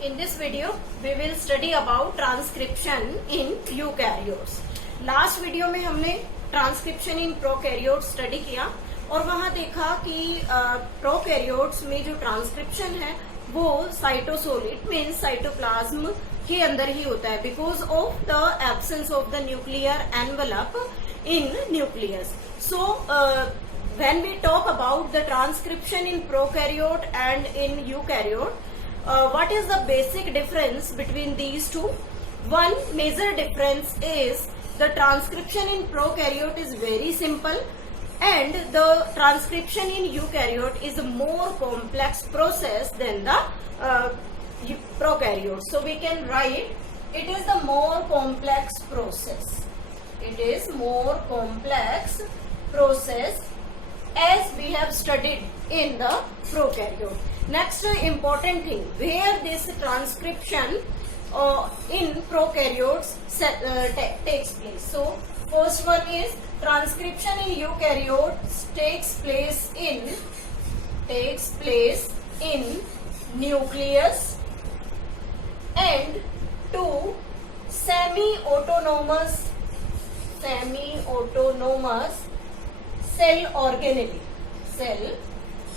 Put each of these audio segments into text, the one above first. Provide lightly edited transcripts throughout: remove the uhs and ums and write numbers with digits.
In this video, we will study about transcription in eukaryotes. Last video में हमने transcription in prokaryotes study किया और वहां देखा कि prokaryotes में जो transcription है वो cytosol, it means cytoplasm के अंदर ही होता है because of the absence of the nuclear envelope in nucleus. So when we talk about the transcription in prokaryote and in eukaryote, what is the basic difference between these two? One major difference is the transcription in prokaryote is very simple and the transcription in eukaryote is a more complex process than the prokaryote. So we can write it is the more complex process. It is more complex process as we have studied in the prokaryote. Next important thing, where this transcription in prokaryotes takes place. So first one is transcription in eukaryotes takes place in nucleus and two semi-autonomous cell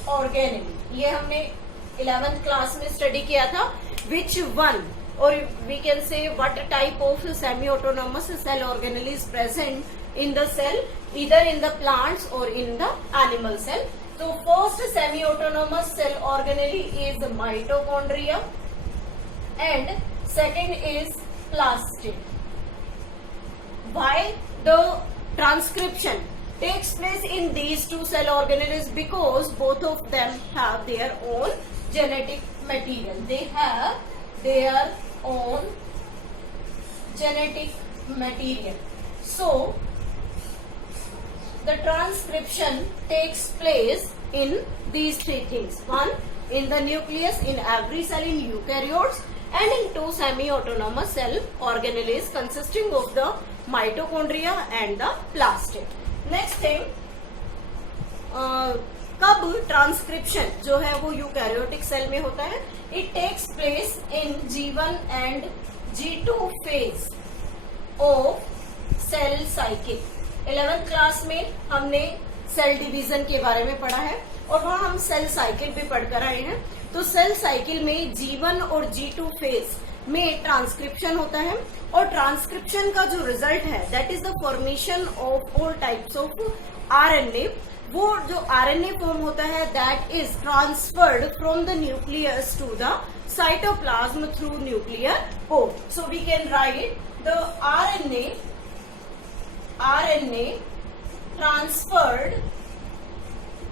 organelle. ये हमने 11th class में study किया था. Which one or we can say what type of semi-autonomous cell organelle is present in the cell, either in the plants or in the animal cell. So first semi-autonomous cell organelle is mitochondria and second is plastid. Why the transcription takes place in these two cell organelles? Because both of them have their own genetic material. They have their own genetic material. So the transcription takes place in these three things. One, in the nucleus in every cell in eukaryotes, and in two semi-autonomous cell organelles consisting of the mitochondria and the plastid. Next thing, कब transcription जो है वो eukaryotic cell में होता है? It takes place in G1 and G2 phase of cell cycle. 11th class में हमने cell division के बारे में पढ़ा है और वहां हम सेल साइकिल भी पढ़कर आए हैं. तो सेल साइकिल में G1 और G2 फेज में ट्रांसक्रिप्शन होता है और ट्रांसक्रिप्शन का जो रिजल्ट है that is the formation of all types of RNA. वो जो आरएनए फॉर्म होता है that is transferred from the nucleus to the cytoplasm through nuclear port. So we can write the RNA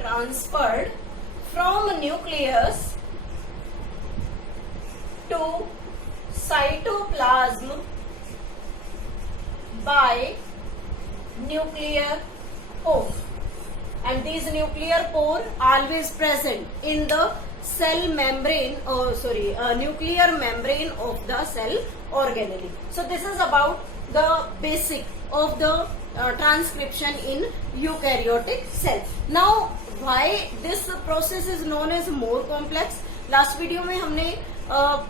transferred from nucleus to cytoplasm by nuclear pore, and these nuclear pore always present in the cell membrane nuclear membrane of the cell organelle. So this is about the basic of the transcription in eukaryotic cell. Now why this process is known as more complex? Last video में हमने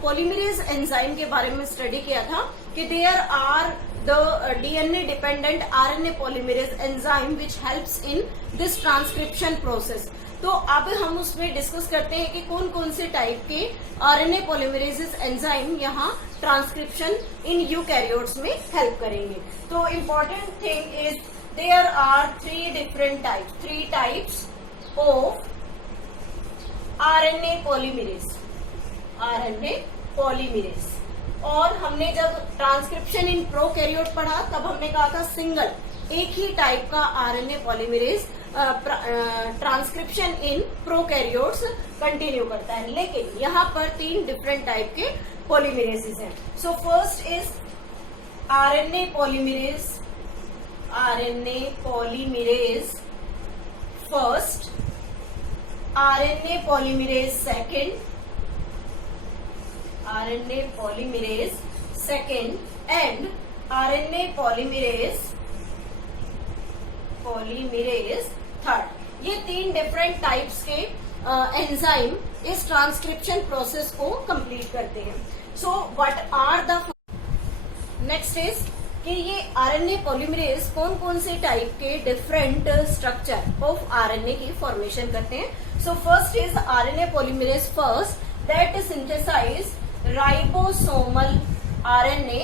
polymerase enzyme के बारे में study किया था कि there are the DNA dependent RNA polymerase enzyme which helps in this transcription process. तो अब हम उसमें डिस्कस करते हैं कि कौन कौन से टाइप के आरएनए पॉलीमरेज एंजाइम यहाँ ट्रांसक्रिप्शन इन यूकैरियोट्स में हेल्प करेंगे. तो important thing is there are three types of RNA polymerase. और हमने जब ट्रांसक्रिप्शन इन प्रोकैरियोट पढ़ा तब हमने कहा था सिंगल एक ही टाइप का RNA polymerase transcription in prokaryotes continue करता है, लेकिन यहाँ पर 3 डिफरेंट टाइप के पॉलीमरेजेस हैं. So first is RNA polymerase first, RNA polymerase second and RNA polymerase third. ये 3 डिफरेंट टाइप्स के एंजाइम इस ट्रांसक्रिप्शन प्रोसेस को कंप्लीट करते हैं. So what are the next is कि ये आरएनए पॉलीमरेज कौन कौन से टाइप के डिफरेंट स्ट्रक्चर ऑफ आरएनए की फॉर्मेशन करते हैं. So first is RNA polymerase first that synthesize ribosomal RNA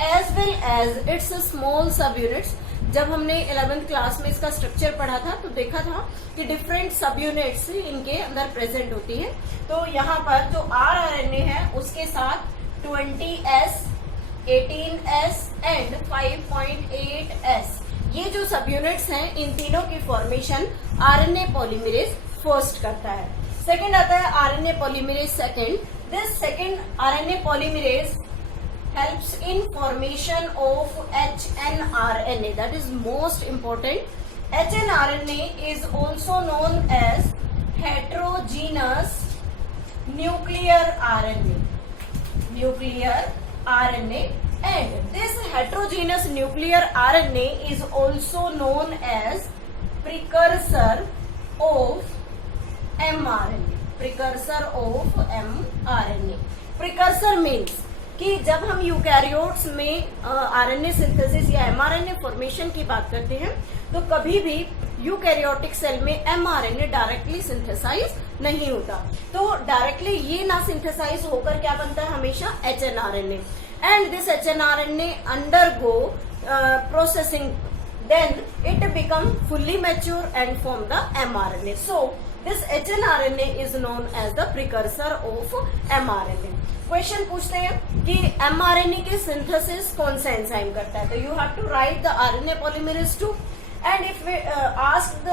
as well as its small sub units. जब हमने 11th क्लास में इसका स्ट्रक्चर पढ़ा था तो देखा था कि डिफरेंट सब यूनिट्स इनके अंदर प्रेजेंट होती है. तो यहाँ पर जो आरएनए है उसके साथ 20S, 18S एंड 5.8S ये जो सब यूनिट्स हैं इन तीनों की फॉर्मेशन आरएनए पॉलीमरेज फर्स्ट करता है. सेकंड आता है RNA polymerase second. This second RNA polymerase helps in formation of hnRNA. That is most important. hnRNA is also known as heterogeneous nuclear RNA. Nuclear RNA, and this heterogeneous nuclear RNA is also known as precursor of mRNA. Precursor of mRNA. Precursor means कि जब हम eukaryotes में RNA synthesis या mRNA formation की बात करते हैं तो कभी भी यूकैरियोटिक सेल में एमआरएनए डायरेक्टली सिंथेसाइज नहीं होता. तो डायरेक्टली ये ना सिंथेसाइज होकर क्या बनता है हमेशा hnRNA, and this hnRNA undergo processing, then it become fully mature and form the mRNA. So this hnRNA is known as the precursor of mRNA. Question पूछते हैं कि एमआरएनए के सिंथेसिस कौन सा एंजाइम करता है. तो you have to write the RNA polymerase 2, and if we ask the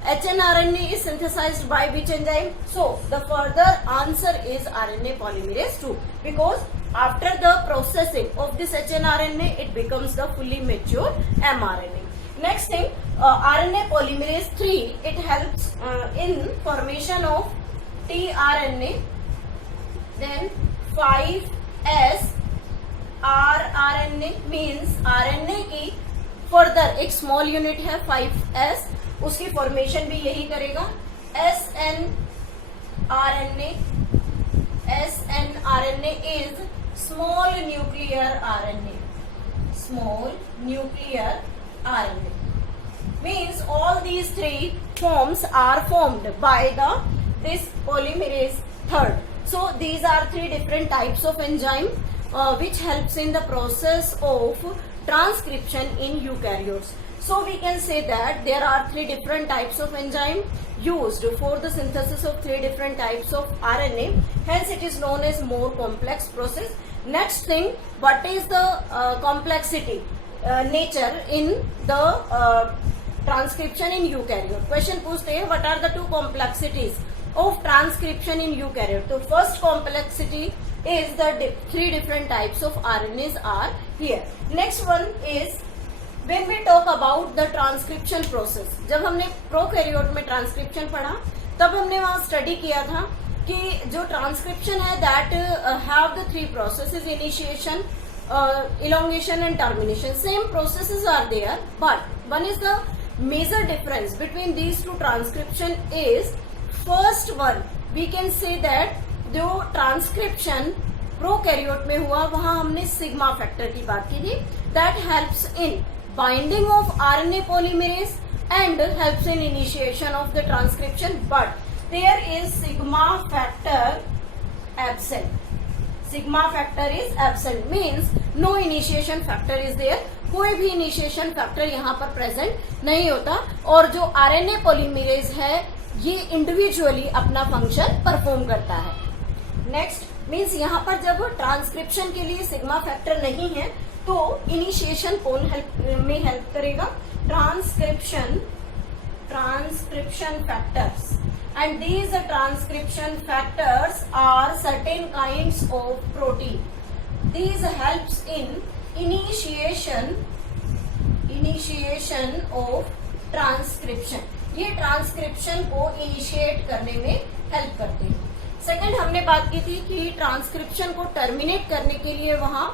hnRNA is synthesized by which enzyme? So the further answer is RNA polymerase 2, because after the processing of this hnRNA it becomes the fully mature mRNA. Next thing, RNA polymerase 3, it helps in formation of tRNA. Then 5S rRNA means RNA की further एक small unit है 5S, उसकी formation भी यही करेगा. SNRNA is small nuclear RNA. Small nuclear RNA means all these three forms are formed by this polymerase third. So these are three different types of enzyme which helps in the process of transcription in eukaryotes. So we can say that there are three different types of enzyme used for the synthesis of three different types of RNA. Hence it is known as more complex process. Next thing, what is the complexity nature in the transcription in eukaryote? Question पूछते हैं what are the two complexities of transcription in eukaryote? So first complexity is the three different types of RNAs are here. Next one is when we talk about the transcription process. जब हमने prokaryote में transcription पढ़ा तब हमने वहां study किया था कि जो ट्रांसक्रिप्शन है that have the three processes, initiation, elongation and termination. Same processes are there, but one is the major difference between these two transcription is first one we can say that जो transcription prokaryote में हुआ वहां हमने sigma factor की बात की थी, that helps in binding of RNA polymerase and helps in initiation of the transcription, but there is sigma factor absent. Sigma factor is absent means no initiation factor is there. कोई भी initiation factor यहाँ पर present नहीं होता और जो RNA polymerase है ये इंडिविजुअली अपना फंक्शन परफॉर्म करता है. नेक्स्ट मीन्स यहाँ पर जब ट्रांसक्रिप्शन के लिए सिग्मा फैक्टर नहीं है तो इनिशिएशन कौन में हेल्प करेगा? Transcription factors, and these transcription factors are certain kinds of protein. These helps in initiation of transcription. ये ट्रांसक्रिप्शन को इनिशिएट करने में हेल्प करते हैं. सेकंड हमने बात की थी कि ट्रांसक्रिप्शन को टर्मिनेट करने के लिए वहां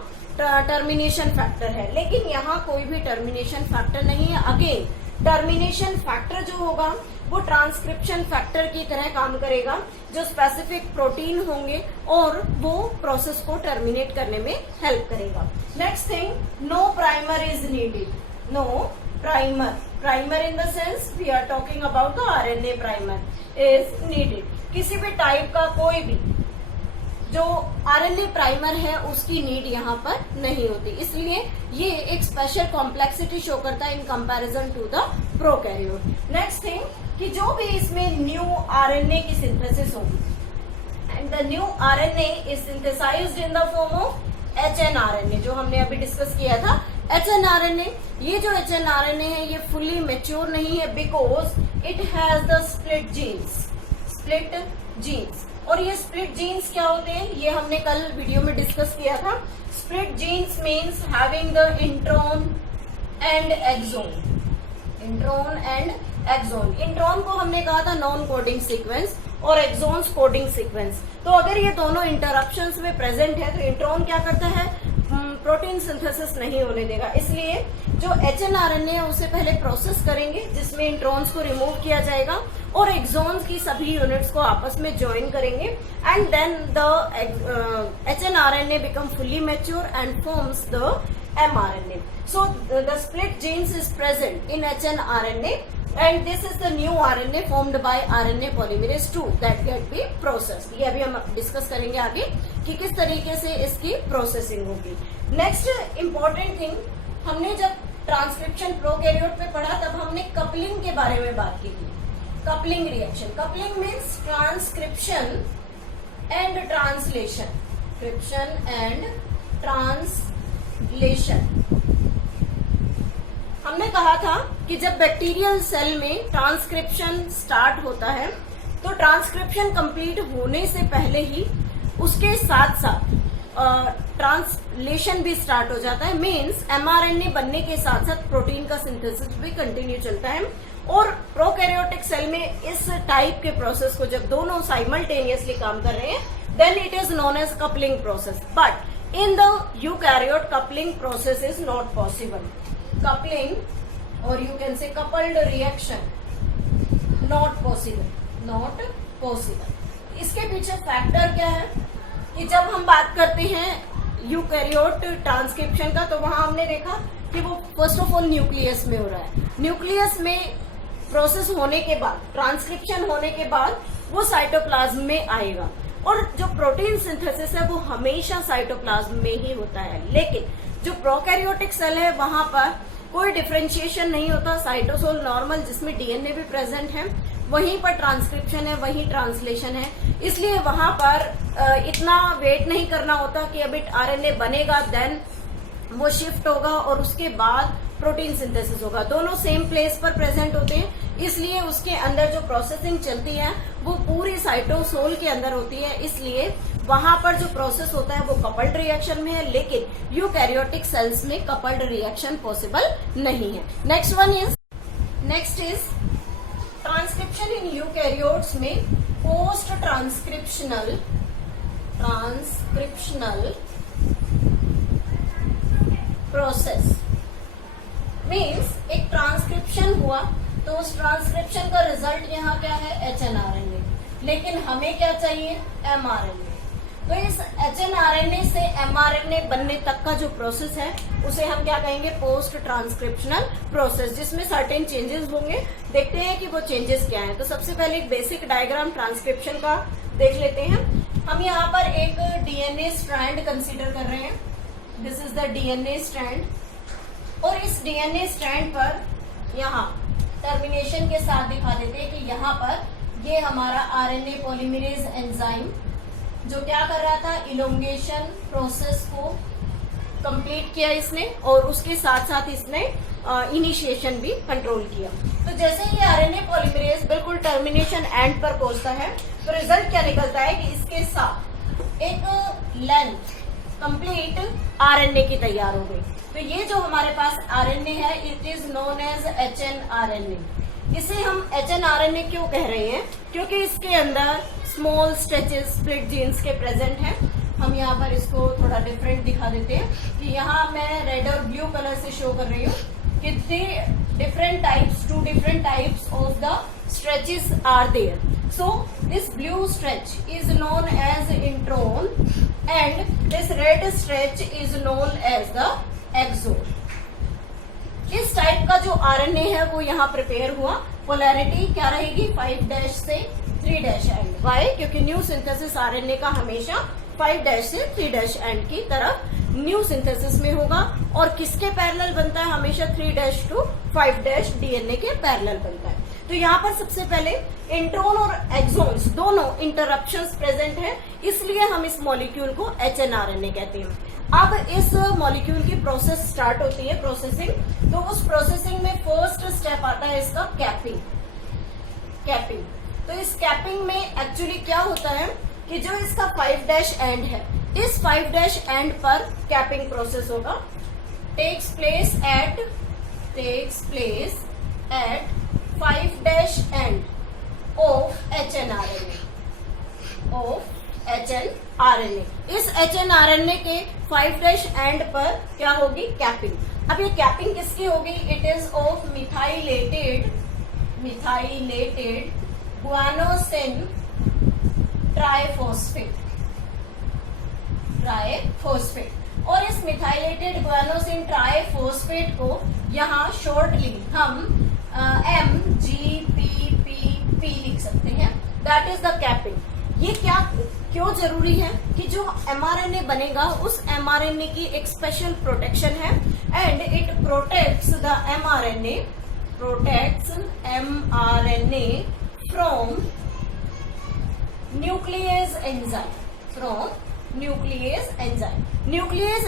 टर्मिनेशन फैक्टर है, लेकिन यहाँ कोई भी टर्मिनेशन फैक्टर नहीं है. अगेन टर्मिनेशन फैक्टर जो होगा वो ट्रांसक्रिप्शन फैक्टर की तरह काम करेगा, जो स्पेसिफिक प्रोटीन होंगे और वो प्रोसेस को टर्मिनेट करने में हेल्प करेगा। Next thing, no primer is needed. No primer, primer in the sense we are talking about the RNA primer is needed. किसी भी टाइप का कोई भी जो आरएनए प्राइमर है उसकी नीड यहाँ पर नहीं होती, इसलिए ये एक स्पेशल कॉम्प्लेक्सिटी शो करता है in comparison to the prokaryote. Next thing कि जो भी इसमें न्यू आरएनए की सिंथेसिस होगी, and the new RNA is synthesized in the form of hnRNA, जो हमने अभी डिस्कस किया था एचएनआरएनए। ये जो एचएनआरएनए है ये फुल्ली मैच्योर नहीं है because it has the split genes, split genes. और ये स्प्लिट जीन्स क्या होते हैं, ये हमने कल वीडियो में डिस्कस किया था। Split genes means having the intron and exon, intron and exon. Intron को हमने कहा था नॉन कोडिंग सीक्वेंस और एक्सोन्स कोडिंग सीक्वेंस। तो अगर ये दोनों इंटरप्शंस में प्रेजेंट है तो इंट्रॉन क्या करता है, प्रोटीन सिंथेसिस नहीं होने देगा, इसलिए जो एचएनआरएनए है उसे पहले प्रोसेस करेंगे जिसमें इंट्रॉन्स को रिमूव किया जाएगा और एक्सोन्स की सभी यूनिट्स को आपस में ज्वाइन करेंगे, and then the hnRNA become fully mature and forms the mRNA. So the split genes is present in hnRNA and this is the new RNA formed by RNA polymerase 2 that get be processed. ये अभी हम discuss करेंगे आगे कि किस तरीके से इसकी प्रोसेसिंग होगी। नेक्स्ट इम्पोर्टेंट थिंग, हमने जब ट्रांसक्रिप्शन प्रोकैरियोट पे पढ़ा तब हमने कपलिंग के बारे में बात की थी। Coupling reaction, coupling means transcription and translation, क्रिप्शन एंड ट्रांसलेशन। हमने कहा था कि जब बैक्टीरियल सेल में ट्रांसक्रिप्शन स्टार्ट होता है तो ट्रांसक्रिप्शन कंप्लीट होने से पहले ही उसके साथ साथ ट्रांसलेशन भी स्टार्ट हो जाता है। मीन्स एमआरएनए बनने के साथ साथ प्रोटीन का सिंथेसिस भी कंटिन्यू चलता है। और प्रोकैरियोटिक सेल में इस टाइप के प्रोसेस को जब दोनों साइमल्टेनियसली काम कर रहे हैं then it is known as coupling process, but in the eukaryote coupling process is not possible. Coupling or you can say coupled reaction not possible, not possible. इसके पीछे फैक्टर क्या है कि जब हम बात करते हैं यूकैरियोट ट्रांसक्रिप्शन का तो वहां हमने देखा कि वो फर्स्ट ऑफ ऑल न्यूक्लियस में हो रहा है। न्यूक्लियस में प्रोसेस होने के बाद, ट्रांसक्रिप्शन होने के बाद वो साइटोप्लाज्म में आएगा और जो प्रोटीन सिंथेसिस है वो हमेशा साइटोप्लाज्म में ही होता है। लेकिन जो प्रोकैरियोटिक सेल है वहां पर कोई डिफरेंशिएशन नहीं होता, साइटोसोल नॉर्मल जिसमें डीएनए भी प्रेजेंट है वहीं पर ट्रांसक्रिप्शन है, वहीं ट्रांसलेशन है, इसलिए वहां पर इतना वेट नहीं करना होता कि अभी आरएनए बनेगा देन वो शिफ्ट होगा और उसके बाद प्रोटीन सिंथेसिस होगा। दोनों सेम प्लेस पर प्रेजेंट होते हैं, इसलिए उसके अंदर जो प्रोसेसिंग चलती है वो पूरी साइटोसोल के अंदर होती है, इसलिए वहां पर जो प्रोसेस होता है वो कपल्ड रिएक्शन में है। लेकिन यूकैरियोटिक सेल्स में कपल्ड रिएक्शन पॉसिबल नहीं है। Next is transcription in eukaryotes में पोस्ट ट्रांसक्रिप्शनल प्रोसेस मीन्स एक ट्रांसक्रिप्शन हुआ तो उस ट्रांसक्रिप्शन का रिजल्ट यहाँ क्या है, एचएनआरएनए, लेकिन हमें क्या चाहिए, एमआरएनए। तो इस एचएनआरएनए से एमआरएनए बनने तक का जो प्रोसेस है उसे हम क्या कहेंगे, पोस्ट ट्रांसक्रिप्शनल प्रोसेस, जिसमें सर्टेन चेंजेस होंगे। देखते हैं कि वो चेंजेस क्या हैं। तो सबसे पहले एक बेसिक डायग्राम ट्रांसक्रिप्शन का देख लेते हैं। हम यहाँ पर एक डीएनए स्ट्रैंड कंसीडर कर रहे हैं, this is the DNA strand, और इस डीएनए स्ट्रैंड पर यहाँ टर्मिनेशन के साथ दिखा देते हैं कि यहाँ पर ये हमारा आरएनए पॉलीमरेज एंजाइम जो क्या कर रहा था, इलोंगेशन प्रोसेस को कंप्लीट किया इसने, और उसके साथ साथ इसने इनिशिएशन भी कंट्रोल किया। तो जैसे ही आरएनए पॉलीमरेज बिल्कुल टर्मिनेशन एंड पर पहुंचता है तो रिजल्ट क्या निकलता है कि इसके साथ एक लेंथ कंप्लीट आरएनए की तैयार हो गई। तो ये जो हमारे पास आरएनए है it is known as hnRNA. इसे हम एचएनआरएनए क्यों कह रहे हैं, क्योंकि इसके अंदर स्मॉल स्ट्रेचेस स्प्लिट जीन्स के प्रेजेंट हैं। हम यहाँ पर इसको थोड़ा डिफरेंट दिखा देते हैं कि यहाँ मैं रेड और ब्लू कलर से शो कर रही हूँ कि two different types of the stretches are there. So this blue stretch is known as intron and this red stretch is known as the exon. इस टाइप का जो आरएनए है वो यहाँ प्रिपेयर हुआ. पोलैरिटी क्या रहेगी 5' से 3' एंड. वाई? क्योंकि न्यू सिंथेसिस आरएनए का हमेशा 5' से 3' एंड की तरफ न्यू सिंथेसिस में होगा. और किसके पैरेलल बनता है? हमेशा 3' टू 5' डीएनए के पैरेलल बनता है. तो यहाँ पर सबसे पहले इंट्रोन और एक्सोन्स दोनों इंटरप्शंस प्रेजेंट है, इसलिए हम इस मॉलिक्यूल को एचएनआरएनए कहते हैं. अब इस मॉलिक्यूल की प्रोसेस स्टार्ट होती है, प्रोसेसिंग. तो उस प्रोसेसिंग में फर्स्ट स्टेप आता है इसका कैपिंग. तो इस कैपिंग में एक्चुअली क्या होता है कि जो इसका 5' एंड है, इस 5' एंड पर कैपिंग प्रोसेस होगा. Takes place at 5' end of hnRNA. इस एचएनआरएनए के 5' एंड पर क्या होगी? कैपिंग. अब ये कैपिंग किसकी होगी? It is of methylated guanosine triphosphate. और इस मिथाइलेटेड गुआनोसिन ट्राइफॉस्फेट को यहाँ शॉर्टली हम MGPPP लिख सकते हैं. That is the capping. ये क्या क्यों जरूरी है कि जो एमआरएनए बनेगा उस एमआरएनए की एक स्पेशल प्रोटेक्शन है and it protects the mRNA from nucleus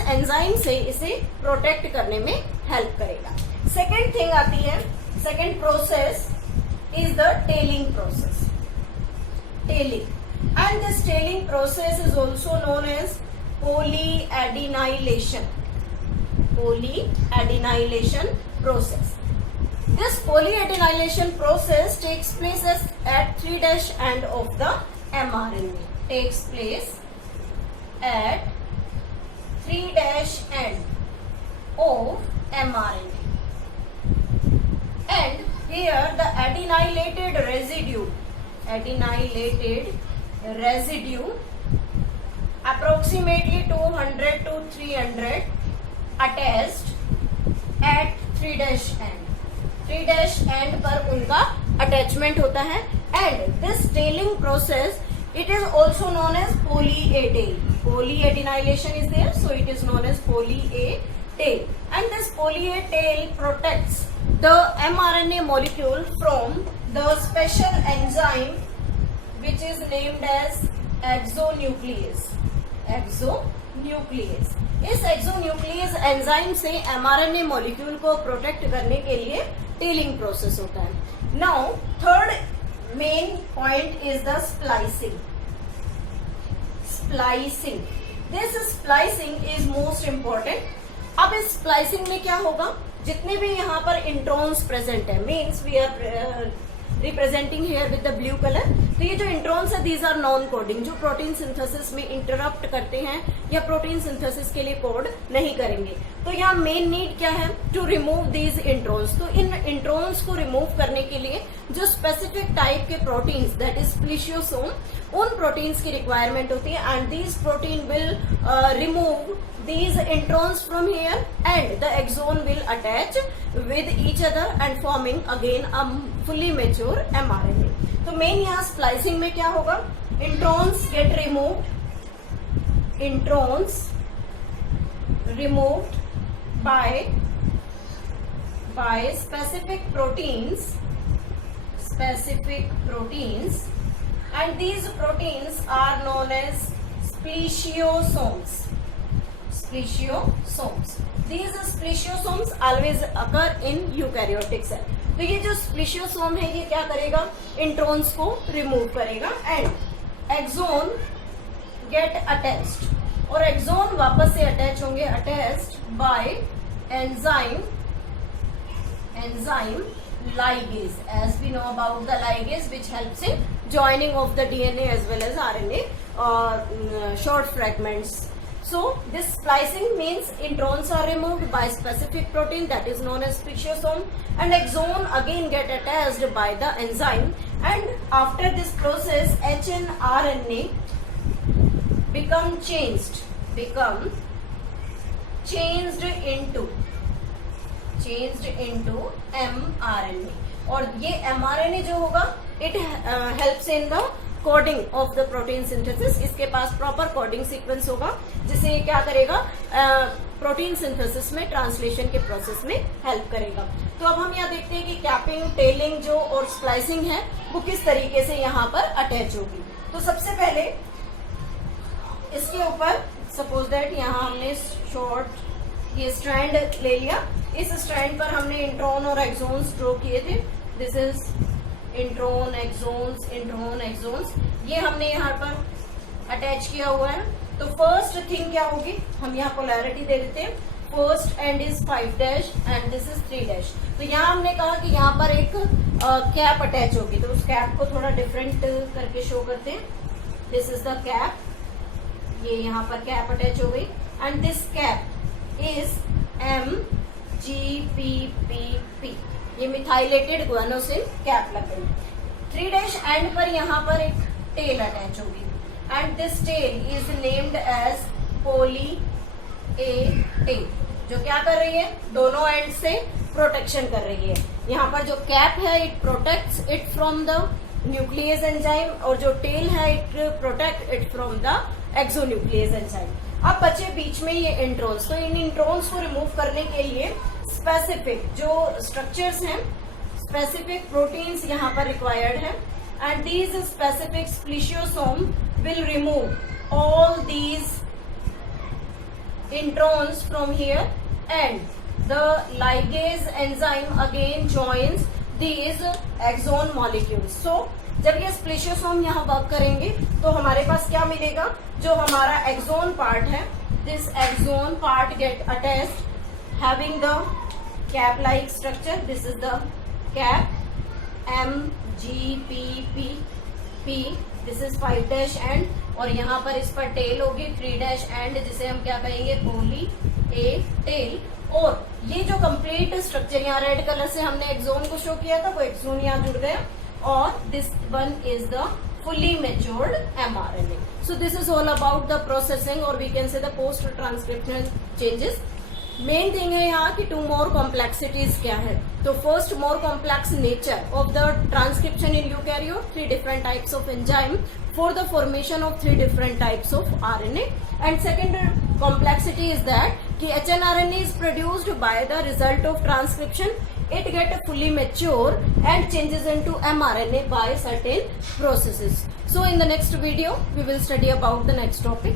enzyme से इसे प्रोटेक्ट करने में हेल्प करेगा. सेकेंड थिंग आती है, second process is the telling process. And this tailing process is also known as polyadenylation process. This polyadenylation process takes place at 3' end of the mRNA. Takes place at 3' end of mRNA. And here the adenylated residue approximately 200 to 300 attached at 3' end. 3' end पर उनका attachment होता है. And this tailing process, it is also known as polyadenylation is there, so it is known as polyA-tail. And this polyA-tail protects the mRNA molecule from the special enzyme which is named as exonuclease. इस exonuclease enzyme से mRNA molecule को protect करने के लिए telling process होता है. Now third main point is the splicing. This splicing is most important. अब इस स्प्लाइसिंग में क्या होगा? जितने भी यहाँ पर इंट्रॉन्स प्रेजेंट है, means we are representing here with the blue colour. तो ये जो इंट्रॉन्स है दीज आर नॉन कोडिंग, जो प्रोटीन सिंथेसिस में इंटरप्ट करते हैं या प्रोटीन सिंथेसिस के लिए कोड नहीं करेंगे. तो यहाँ मेन नीड क्या है? To remove these introns. तो इन इंट्रॉन्स को रिमूव करने के लिए जो स्पेसिफिक टाइप के प्रोटीन्स दैट इज स्प्लिशियोसोम, उन प्रोटीन्स की रिक्वायरमेंट होती है. And these protein will remove these introns from here and the exon will attach with each other and forming again a fully mature mRNA. तो main यहाँ splicing में क्या होगा? introns get removed by specific proteins and these proteins are known as splichiosomes. These splichiosomes always occur in eukaryotic cell. तो ये जो स्प्लिशियोसोम है ये क्या करेगा? इंट्रॉन्स को रिमूव करेगा एंड एक्सोन गेट अटैच्ड. और एक्सोन वापस से अटैच होंगे attached bye enzyme ligase. As we know about the ligase which helps in joining of the DNA as well as RNA short fragments. So this splicing means introns are removed by specific protein that is known as spliceosome, and exon again get attached by the enzyme, and after this process hnRNA become changed into mRNA, और ये mRNA जो होगा it helps in the coding of the protein synthesis. इसके पास proper coding sequence होगा जिसे ये क्या करेगा, प्रोटीन सिंथेसिस में ट्रांसलेशन के प्रोसेस में हेल्प करेगा. तो अब हम यहाँ देखते हैं कि कैपिंग, टेलिंग जो और स्प्लाइसिंग है वो किस तरीके से यहाँ पर अटैच होगी. तो सबसे पहले इसके ऊपर सपोज दैट यहाँ हमने शॉर्ट ये स्ट्रैंड ले लिया. इस स्ट्रैंड पर हमने इंट्रॉन और एक्सोन्स ड्रॉ किए थे. दिस इज इंट्रॉन एक्सोन्स, ये हमने यहाँ पर अटैच किया हुआ है. तो फर्स्ट थिंग क्या होगी, हम यहाँ पोलैरिटी दे देते हैं. First and is 5' and this is 3'. तो यहाँ हमने कहा कि यहाँ पर एक कैप अटैच होगी, तो उस कैप को थोड़ा डिफरेंट करके शो करते हैं. दिस इज द कैप, ये यहाँ पर कैप अटैच हो गई, and this cap is MGPPP, ये मिथाइलेटेड गुआनोसिन कैप लग गई. 3' एंड पर यहाँ पर एक टेल अटैच होगी, and this tail is named as poly A tail, जो क्या कर रही है, दोनों एंड से प्रोटेक्शन कर रही है. यहाँ पर जो कैप है it protects it from the nucleus enzyme, और जो टेल है it protect it from the exonuclease enzyme. अब बचे बीच में ये इंट्रॉन्स. तो इन इंट्रॉन्स को रिमूव करने के लिए स्पेसिफिक जो स्ट्रक्चर्स हैं, स्पेसिफिक प्रोटीन्स यहाँ पर रिक्वायर्ड है, and these specific spliceosome will remove all these introns from here, and the ligase enzyme again joins these exon molecules. So जब ये स्प्लिशियोसोम यहाँ वर्क करेंगे तो हमारे पास क्या मिलेगा, जो हमारा एक्सोन पार्ट है, this exon part get attached having the cap like structure. This is the cap MGPPP, this is 5' end, और यहाँ पर इस पर टेल होगी 3' एंड, जिसे हम क्या कहेंगे, पोली ए टेल. और ये जो कंप्लीट स्ट्रक्चर यहाँ रेड कलर से हमने एक्सोन को शो किया था, वो एक्सोन यहाँ जुड़ गया, और this one is the fully matured mRNA. So this is all about the processing, or we can say the post transcriptional changes. Main thing है यहाँ की 2 more complexities क्या है. तो first, more complex nature of the transcription in eukaryote, 3 different types of enzyme for the formation of 3 different types of RNA. And second complexity is that कि hnRNA is produced by the result of transcription. It get fully mature and changes into mRNA by certain processes. So in the next video we will study about the next topic.